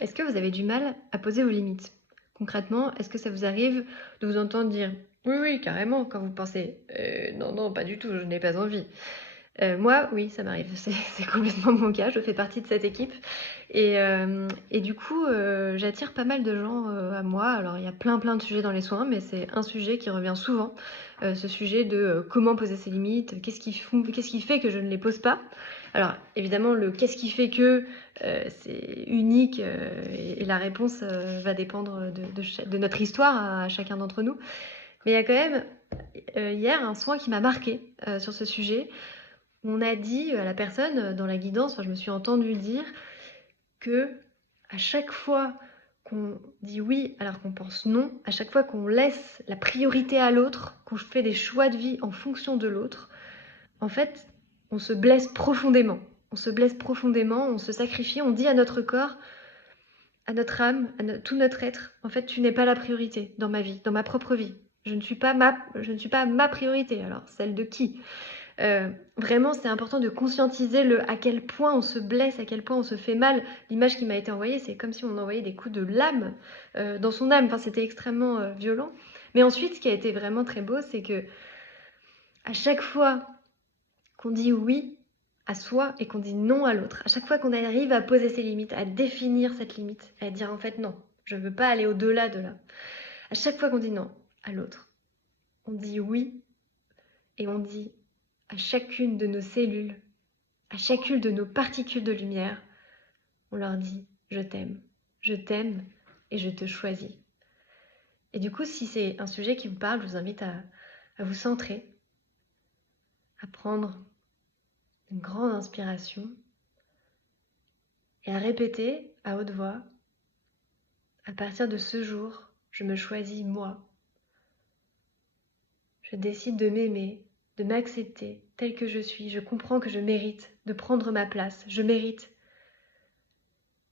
Est-ce que vous avez du mal à poser vos limites? Concrètement, est-ce que ça vous arrive de vous entendre dire oui, oui, carrément, quand vous pensez non, non, pas du tout, je n'ai pas envie. Moi, oui, ça m'arrive, c'est complètement mon cas, je fais partie de cette équipe. Et du coup, j'attire pas mal de gens à moi. Alors, il y a plein de sujets dans les soins, mais c'est un sujet qui revient souvent. Ce sujet de comment poser ses limites, qu'est-ce qui fait que je ne les pose pas. Alors, évidemment, le qu'est-ce qui fait que c'est unique et la réponse va dépendre de notre histoire à chacun d'entre nous. Mais il y a quand même hier un soin qui m'a marqué sur ce sujet. On a dit à la personne dans la guidance, enfin, je me suis entendue dire que à chaque fois qu'on dit oui alors qu'on pense non, à chaque fois qu'on laisse la priorité à l'autre, qu'on fait des choix de vie en fonction de l'autre, en fait, on se blesse profondément. On se blesse profondément, on se sacrifie, on dit à notre corps, à notre âme, tout notre être, en fait, tu n'es pas la priorité dans ma vie, dans ma propre vie. Je ne suis pas ma priorité. Alors, celle de qui? Vraiment, c'est important de conscientiser à quel point on se blesse, à quel point on se fait mal. L'image qui m'a été envoyée, c'est comme si on envoyait des coups de lame dans son âme. Enfin, c'était extrêmement violent. Mais ensuite, ce qui a été vraiment très beau, c'est que à chaque fois qu'on dit oui à soi et qu'on dit non à l'autre, à chaque fois qu'on arrive à poser ses limites, à définir cette limite, à dire en fait non, je ne veux pas aller au-delà de là. À chaque fois qu'on dit non à l'autre, on dit oui et on dit à chacune de nos cellules, à chacune de nos particules de lumière, on leur dit je t'aime et je te choisis. Et du coup, si c'est un sujet qui vous parle, je vous invite à vous centrer, à prendre une grande inspiration et à répéter à haute voix, à partir de ce jour, je me choisis moi. Je décide de m'aimer, de m'accepter tel que je suis. Je comprends que je mérite de prendre ma place. Je mérite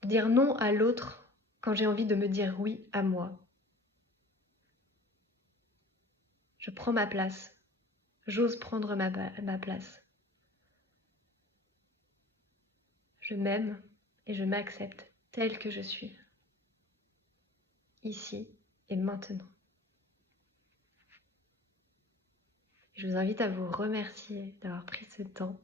de dire non à l'autre quand j'ai envie de me dire oui à moi. Je prends ma place. J'ose prendre ma place. Je m'aime et je m'accepte telle que je suis, ici et maintenant. Je vous invite à vous remercier d'avoir pris ce temps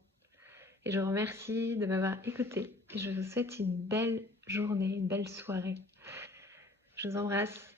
et je vous remercie de m'avoir écouté et je vous souhaite une belle journée, une belle soirée. Je vous embrasse.